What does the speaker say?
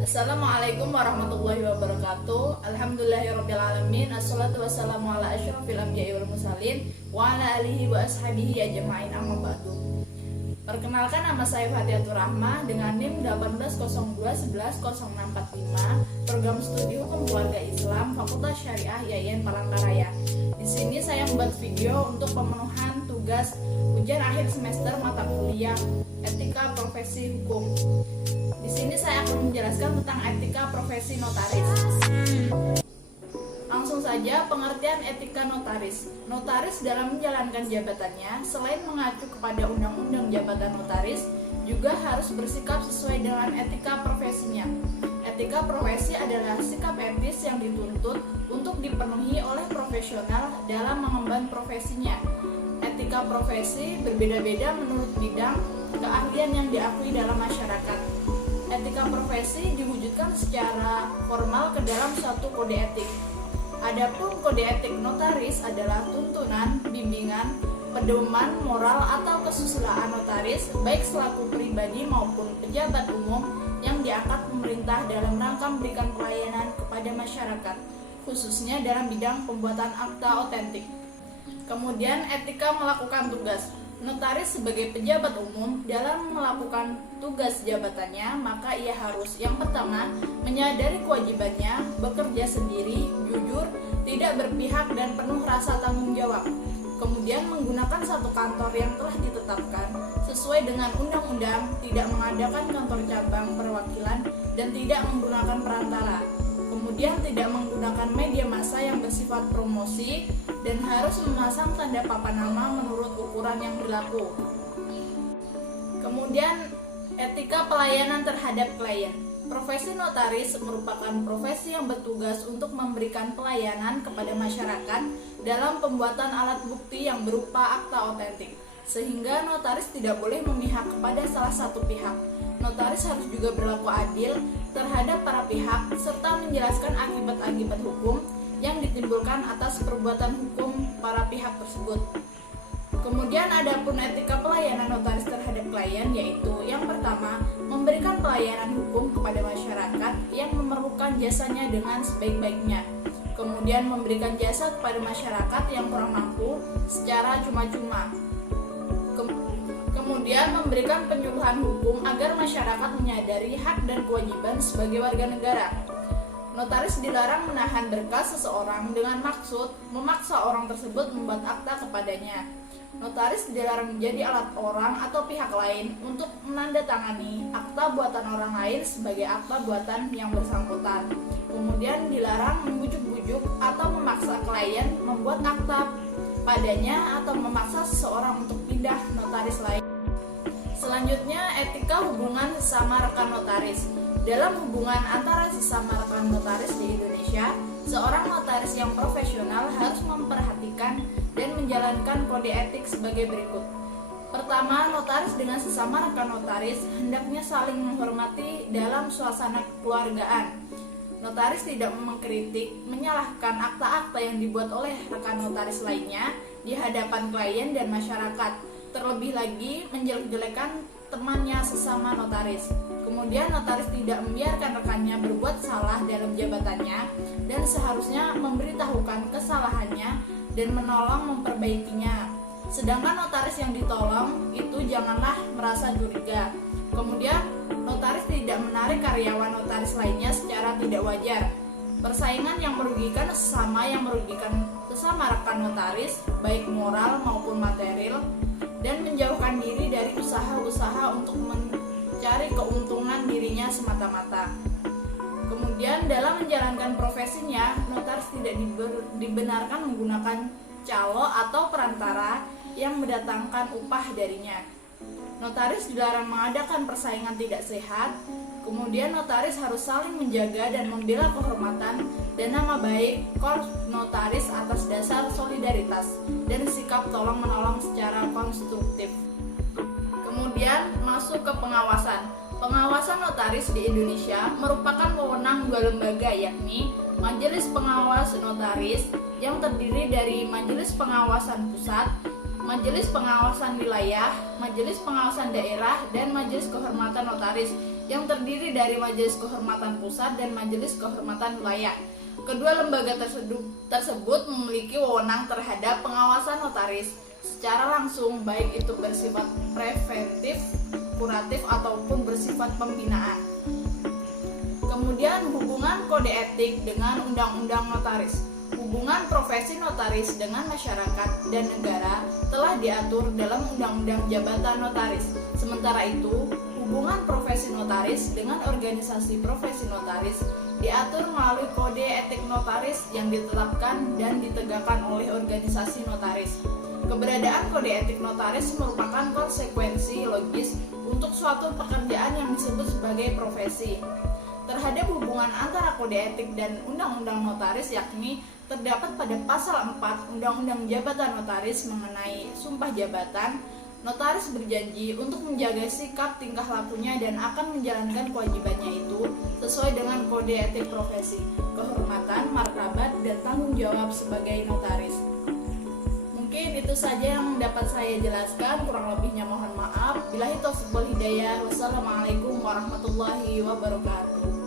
Assalamualaikum warahmatullahi wabarakatuh. Alhamdulillahirrabbilalamin. Assalatu wassalamu ala asyrafil anbiya'i wal mursalin wa ala alihi wa ashabihi ajma'in, amma ba'du. Perkenalkan, nama saya Fatihatur Rahmah dengan NIM 1802110645, program studi hukum keluarga Islam, Fakultas Syariah YAIN Palangkaraya. Di sini saya membuat video untuk pemenuhan tugas ujian akhir semester mata kuliah Etika Profesi Hukum. Di sini saya akan menjelaskan tentang etika profesi notaris. Langsung saja, pengertian etika notaris. Notaris dalam menjalankan jabatannya, selain mengacu kepada Undang-Undang Jabatan Notaris, juga harus bersikap sesuai dengan etika profesinya. Etika profesi adalah sikap etis yang dituntut untuk dipenuhi oleh profesional dalam mengemban profesinya. Etika profesi berbeda-beda menurut bidang keahlian yang diakui dalam masyarakat. Etika profesi diwujudkan secara formal ke dalam suatu kode etik. Adapun kode etik notaris adalah tuntunan, bimbingan, pedoman moral atau kesusilaan notaris baik selaku pribadi maupun pejabat umum yang diangkat pemerintah dalam rangka memberikan pelayanan kepada masyarakat, khususnya dalam bidang pembuatan akta otentik. Kemudian etika melakukan tugas. Notaris sebagai pejabat umum dalam melakukan tugas jabatannya, maka ia harus yang pertama menyadari kewajibannya, bekerja sendiri, jujur, tidak berpihak dan penuh rasa tanggung jawab. Kemudian menggunakan satu kantor yang telah ditetapkan sesuai dengan undang-undang, tidak mengadakan kantor cabang perwakilan dan tidak menggunakan perantara. Kemudian tidak menggunakan media massa yang bersifat promosi dan harus memasang tanda papan nama menurut ukuran yang berlaku. Kemudian etika pelayanan terhadap klien. Profesi notaris merupakan profesi yang bertugas untuk memberikan pelayanan kepada masyarakat dalam pembuatan alat bukti yang berupa akta otentik, sehingga notaris tidak boleh memihak kepada salah satu pihak. Notaris harus juga berlaku adil terhadap para pihak serta menjelaskan akibat-akibat hukum yang ditimbulkan atas perbuatan hukum para pihak tersebut. Kemudian ada pun etika pelayanan notaris terhadap klien, yaitu yang pertama, memberikan pelayanan hukum kepada masyarakat yang memerlukan jasanya dengan sebaik-baiknya. Kemudian memberikan jasa kepada masyarakat yang kurang mampu secara cuma-cuma. Kemudian memberikan penyuluhan hukum agar masyarakat menyadari hak dan kewajiban sebagai warga negara. Notaris dilarang menahan berkas seseorang dengan maksud memaksa orang tersebut membuat akta kepadanya. Notaris dilarang menjadi alat orang atau pihak lain untuk menandatangani akta buatan orang lain sebagai akta buatan yang bersangkutan. Kemudian dilarang membujuk-bujuk atau memaksa klien membuat akta padanya atau memaksa seseorang untuk pindah notaris lain. Selanjutnya, etika hubungan sesama rekan notaris. Dalam hubungan antara sesama rekan notaris di Indonesia, seorang notaris yang profesional harus memperhatikan dan menjalankan kode etik sebagai berikut. Pertama, notaris dengan sesama rekan notaris hendaknya saling menghormati dalam suasana kekeluargaan. Notaris tidak mengkritik, menyalahkan akta-akta yang dibuat oleh rekan notaris lainnya di hadapan klien dan masyarakat. Terlebih lagi menjelek-jelekan temannya sesama notaris. Kemudian notaris tidak membiarkan rekannya berbuat salah dalam jabatannya dan seharusnya memberitahukan kesalahannya dan menolong memperbaikinya. Sedangkan notaris yang ditolong itu janganlah merasa curiga. Kemudian notaris tidak menarik karyawan notaris lainnya secara tidak wajar. Persaingan yang merugikan sesama rekan notaris, baik moral maupun material, dan menjauhkan diri dari usaha-usaha untuk mencari keuntungan dirinya semata-mata. Kemudian dalam menjalankan profesinya, notaris tidak dibenarkan menggunakan calo atau perantara yang mendatangkan upah darinya. Notaris dilarang mengadakan persaingan tidak sehat. Kemudian notaris harus saling menjaga dan membela kehormatan dan nama baik korps notaris atas dasar solidaritas dan sikap tolong-menolong secara konstruktif. Kemudian masuk ke pengawasan. Pengawasan notaris di Indonesia merupakan wewenang dua lembaga, yakni Majelis Pengawas Notaris yang terdiri dari Majelis Pengawasan Pusat, Majelis Pengawasan Wilayah, Majelis Pengawasan Daerah, dan Majelis Kehormatan Notaris yang terdiri dari Majelis Kehormatan Pusat dan Majelis Kehormatan Wilayah. Kedua lembaga tersebut memiliki wewenang terhadap pengawasan notaris secara langsung, baik itu bersifat preventif, kuratif, ataupun bersifat pembinaan. Kemudian hubungan kode etik dengan undang-undang notaris. Hubungan profesi notaris dengan masyarakat dan negara telah diatur dalam Undang-Undang Jabatan Notaris. Sementara itu, hubungan profesi notaris dengan organisasi profesi notaris diatur melalui kode etik notaris yang ditetapkan dan ditegakkan oleh organisasi notaris. Keberadaan kode etik notaris merupakan konsekuensi logis untuk suatu pekerjaan yang disebut sebagai profesi. Terhadap hubungan antara kode etik dan undang-undang notaris, yakni terdapat pada pasal 4 Undang-Undang Jabatan Notaris mengenai sumpah jabatan. Notaris berjanji untuk menjaga sikap tingkah lakunya dan akan menjalankan kewajibannya itu sesuai dengan kode etik profesi, kehormatan, martabat, dan tanggung jawab sebagai notaris. Mungkin itu saja yang dapat saya jelaskan, kurang lebihnya mohon maaf. Billahi taufiq wal hidayah. Wassalamualaikum warahmatullahi wabarakatuh.